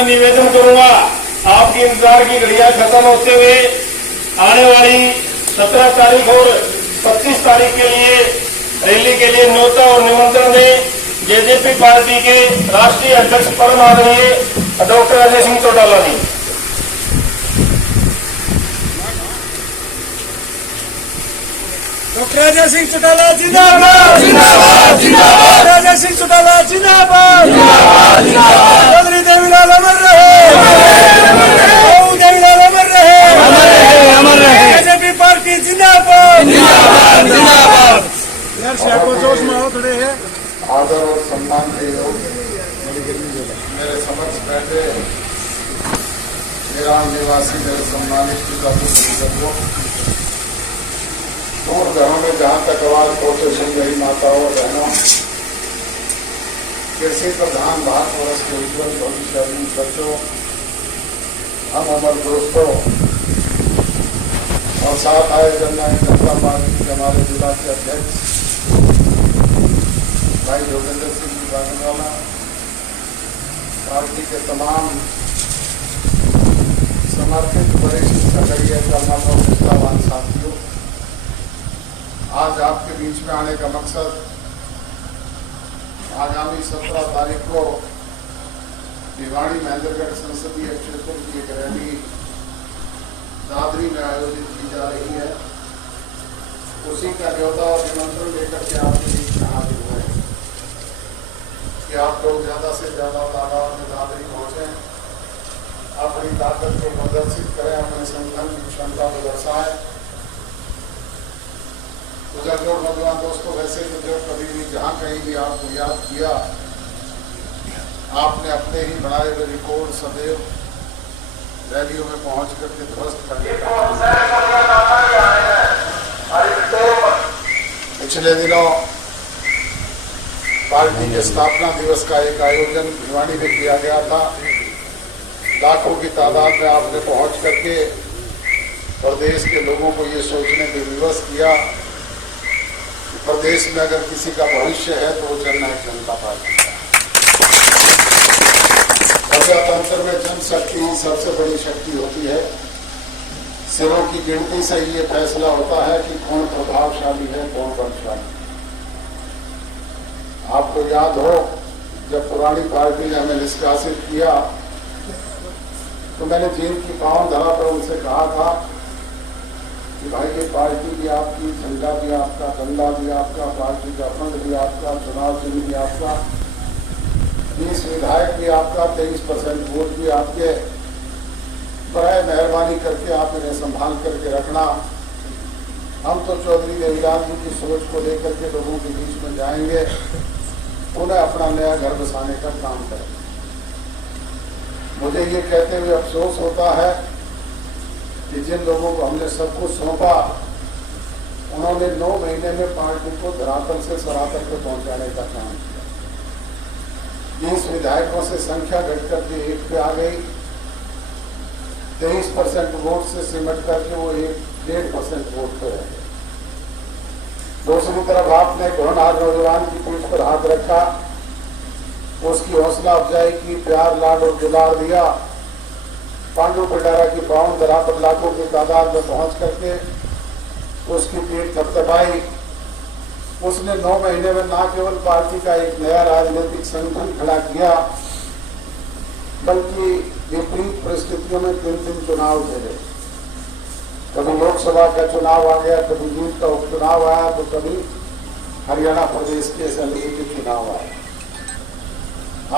मैं निवेदन करूंगा, आपकी इंतजार की घड़ियां खत्म होते हुए आने वाली 17 तारीख और 25 तारीख के लिए रैली के लिए न्योता और निमंत्रण दें जेजेपी पार्टी के राष्ट्रीय अध्यक्ष परम आदरणीय डॉक्टर अजय सिंह चौटाला जी। डॉक्टर अजय सिंह चौटाला जिंदाबाद जिंदाबाद जिंदाबाद। अजय सिंह चौटाला जिंदाबाद जिंदाबाद जिंदाबाद। चौधरी देवीलाल अमर रहे, देवीलाल अमर रहे। बीजेपी पार्टी जिंदाबाद जिंदाबाद जिंदाबाद। यार शाको जोश में आओ थोड़े है। आदर और सम्मान के योग मेरे समक्ष बैठे ईरान निवासी मेरे सम्मानित पिता पुत्र, दूर घरों में जहां तक आवाज पहुंचे सुन रही माताओं और बहनों, कृषि प्रधान भारतवर्ष के उज्जवल भविष्य बच्चों, हम हमारे दोस्तों और साथ आए जनता पार्टी के हमारे जिला के अध्यक्ष भाई योगेंद्र सिंह जी बागनवाला, पार्टी के तमाम समर्पित वरिष्ठ सक्रिय कर्मठों निष्ठावान साथियों, आज आपके बीच में आने का मकसद आगामी 17 तारीख को भिवाड़ी महेंद्रगढ़ संसदीय क्षेत्र की एक रैली दादरी में आयोजित की जा रही है, उसी का न्योता और निमंत्रण लेकर के आपके बीच में हाजिर हुए हैं कि आप लोग ज्यादा से ज्यादा तादाद में दादरी पहुंचे, अपनी ताकत को प्रदर्शित करें, अपने संगठन की क्षमता को दर्शाएं। बुजुर्गों नौजवान दोस्तों, वैसे तो जो कभी भी जहां कहीं भी आपको याद किया, आपने अपने ही बनाए हुए रिकॉर्ड सदैव रैलियों में पहुंच करके ध्वस्त करने पिछले दिनों पार्टी के स्थापना दिवस का एक आयोजन भिवाड़ी में किया गया था। लाखों की तादाद में आपने पहुंच करके प्रदेश के लोगों को ये सोचने में विवश किया कि प्रदेश में अगर किसी का भविष्य है तो वो जननायक जनता पार्टी का। प्रजातंत्र में जनशक्ति सबसे बड़ी शक्ति होती है। सिरों की गिनती से ये फैसला होता है कि कौन प्रभावशाली है, कौन बलशाली। आपको याद हो, जब पुरानी पार्टी ने हमें निष्कासित किया तो मैंने जिनकी पांव धरा पर उनसे कहा था कि भाई ये पार्टी भी आपकी, झंडा भी आपका, डंडा भी आपका, पार्टी का फंड भी आपका, चुनाव चिन्ह भी आपका, 20 विधायक भी आपका, 23% वोट भी आपके। बराए मेहरबानी करके आप इन्हें संभाल करके रखना। हम तो चौधरी देवीलाल जी की सोच को लेकर के लोगों के बीच में जाएंगे, उन्हें अपना नया घर बसाने का काम करेंगे। मुझे ये कहते हुए अफसोस होता है कि जिन लोगों को हमने सब कुछ सौंपा, उन्होंने 9 महीने में पार्टी को धरातल से सरातल पे पहुंचाने का काम किया। 20 विधायकों से संख्या घट करके 1 पे आ गई, 23% वोट से सिमट करके वो 1.5% वोट पे रह गए। दूसरी तरफ आपने होनहार नौजवान की पीठ पर हाथ रखा, उसकी हौसला अफजाई की, प्यार लाड और दुलार दिया। पांडु पिटारा की पाउंड दरा पर लाखों की तादाद में पहुंच करके उसकी पीठ थपथपाई। उसने 9 महीने में न केवल पार्टी का एक नया राजनीतिक संगठन खड़ा किया, बल्कि विपरीत परिस्थितियों में 3 चुनाव झेले। कभी लोकसभा का चुनाव आ गया, कभी यूथ का उपचुनाव आया, तो कभी हरियाणा प्रदेश के असेंबली के चुनाव आए।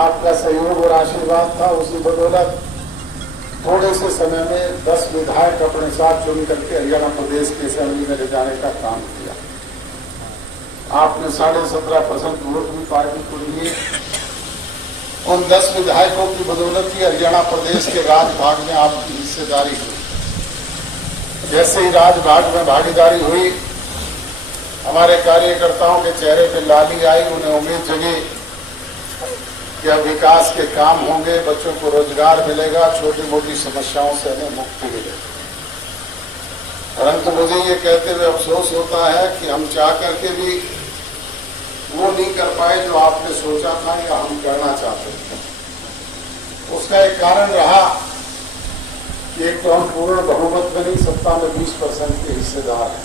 आपका सहयोग और आशीर्वाद था, उसी बदौलत थोड़े से समय में 10 विधायक अपने साथ चुन करके हरियाणा प्रदेश के असेंबली में ले जाने का काम किया। आपने 17.5% वोट भी पार्टी को दिए। उन 10 विधायकों की बदौलत ही हरियाणा प्रदेश के राजभाग में आपकी हिस्सेदारी हुई। जैसे ही राजभाग में भागीदारी हुई, हमारे कार्यकर्ताओं के चेहरे पर लाली आई, उन्हें उम्मीद जगी कि अब विकास के काम होंगे, बच्चों को रोजगार मिलेगा, छोटी मोटी समस्याओं से हमें मुक्ति मिलेगी। परंतु मुझे ये कहते हुए अफसोस होता है कि हम चाह करके भी वो नहीं कर पाए जो आपने सोचा था या हम करना चाहते थे। उसका एक कारण रहा कि एक तो हम पूर्ण बहुमत में नहीं, सत्ता में 20% के हिस्सेदार हैं,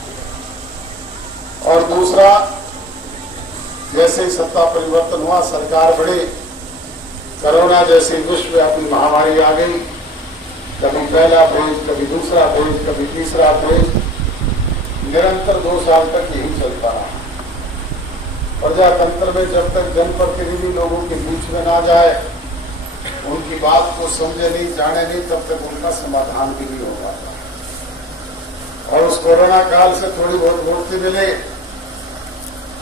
और दूसरा जैसे ही सत्ता परिवर्तन हुआ, सरकार बढ़ी, कोरोना जैसी विश्वव्यापी महामारी आ गई, कभी पहला फेज, कभी दूसरा फेज, कभी तीसरा फेज, निरंतर 2 साल तक यही चलता रहा। प्रजातंत्र में जब तक जनप्रतिनिधि लोगों के बीच में ना जाए, उनकी बात को समझे नहीं, जाने नहीं, तब तक उनका समाधान भी नहीं हो पाता। और उस कोरोना काल से थोड़ी बहुत मुक्ति मिले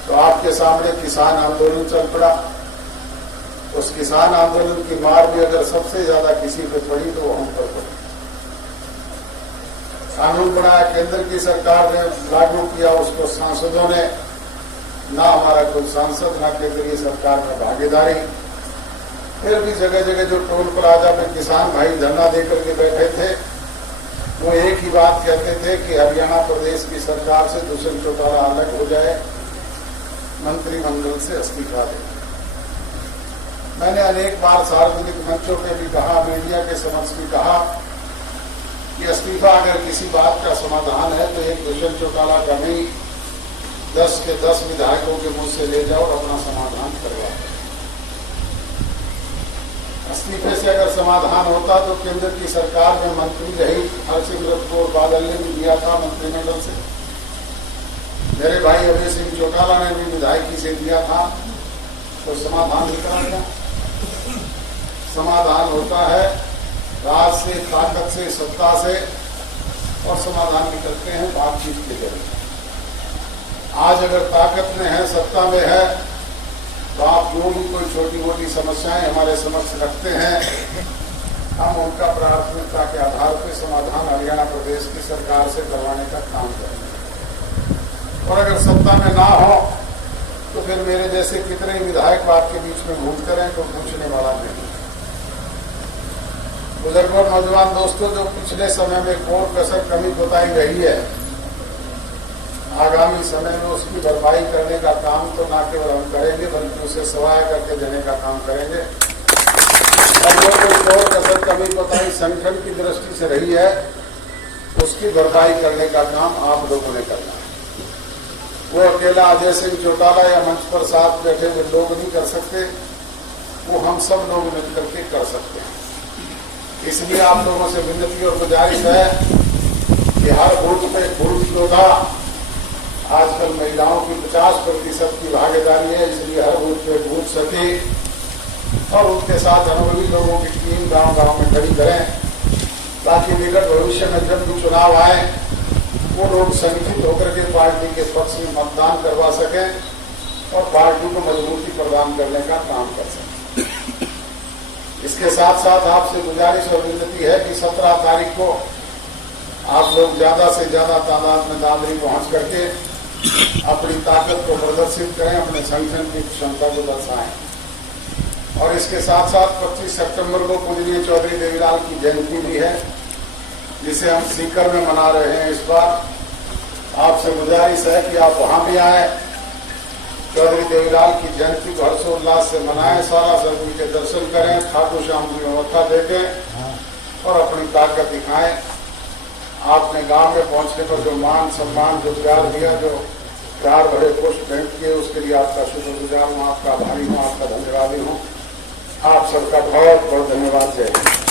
तो आपके सामने किसान आंदोलन चल पड़ा। उस किसान आंदोलन की मार भी अगर सबसे ज्यादा किसी पे पड़ी तो हम पर पड़ी। कानून बनाया, केंद्र की सरकार ने लागू किया, उसको सांसदों ने, ना हमारा कोई सांसद ना केंद्रीय सरकार में भागीदारी। फिर भी जगह जगह जो टोल प्लाजा पे किसान भाई धरना देकर के बैठे थे, वो एक ही बात कहते थे कि हरियाणा प्रदेश की सरकार से दुष्यंत चौटाला अलग हो जाए, मंत्रिमंडल से इस्तीफा दे। मैंने अनेक बार सार्वजनिक मंचों पे भी कहा, मीडिया के समक्ष भी कहा कि इस्तीफा अगर किसी बात का समाधान है तो एक दुष्यंत चौटाला का नहीं, 10 के 10 विधायकों के मुंह से ले जाओ और अपना समाधान करवाओ। इस्तीफे से अगर समाधान होता तो केंद्र की सरकार में मंत्री रही हरसिमरत कौर बादल ने भी दिया था मंत्रिमंडल से, मेरे भाई अभय सिंह चौटाला ने भी विधायकी से दिया था, तो समाधान निकला क्या? समाधान होता है राज से, ताकत से, सत्ता से, और समाधान निकलते हैं बातचीत के जरिए। आज अगर ताकत में है, सत्ता में है, तो आप जो भी कोई छोटी मोटी समस्याएं हमारे समक्ष रखते हैं, हम उनका प्राथमिकता के आधार पर समाधान हरियाणा प्रदेश की सरकार से करवाने का काम करेंगे। और अगर सत्ता में ना हो तो फिर मेरे जैसे कितने विधायक आपके बीच में घूमते रहे तो पूछने वाला नहीं। बुजुर्गों और नौजवान दोस्तों, जो पिछले समय में कोर कसर कमी बताई गई है, आगामी समय में उसकी भरपाई करने का काम तो न केवल हम करेंगे बल्कि उसे सवाया करके देने का काम करेंगे। और जो कोई कोर कसर कमी बताई संगठन की दृष्टि से रही है, उसकी भरपाई करने का काम आप लोगों ने करना है। वो अकेला अजय सिंह चौटाला या मंच पर साथ बैठे हुए लोग नहीं कर सकते, वो हम सब लोग मिलकर के कर सकते हैं। इसलिए आप लोगों से विनती और गुजारिश है कि हर बूथ पे पुरुष योद्धा, आजकल महिलाओं की 50% की भागीदारी है, इसलिए हर बूथ पे बूथ सखी और उनके साथ अनुभवी लोगों की टीम गांव-गांव में खड़ी करें, ताकि निकट भविष्य में जब भी चुनाव आए वो लोग संगठित होकर के पार्टी के पक्ष में मतदान करवा सकें और पार्टी को मजबूती प्रदान करने का काम कर सकें। इसके साथ साथ आपसे गुजारिश और विनती है कि 17 तारीख को आप लोग ज्यादा से ज्यादा तादाद में दादरी पहुंच करके अपनी ताकत को प्रदर्शित करें, अपने संगठन की क्षमता को दर्शाएं। और इसके साथ साथ 25 सितंबर को पूजनीय चौधरी देवीलाल की जयंती भी है, जिसे हम सीकर में मना रहे हैं। इस बार आपसे गुजारिश है कि आप वहां भी आए, चौधरी देवीलाल की जयंती को हर्षोल्लास से मनाएं, सारा सभी के दर्शन करें, ठाकुर श्याम की व्यवस्था देखें और अपनी ताकत दिखाएं। आपने गांव में पहुंचने पर जो मान सम्मान, जो प्यार दिया, जो प्यार भरे पुष्प भेंट किए, उसके लिए आपका शुक्रगुजार हूँ, आपका आभारी हूँ, आपका धन्यवादी हूँ। आप सबका बहुत बहुत धन्यवाद। जय हिंद।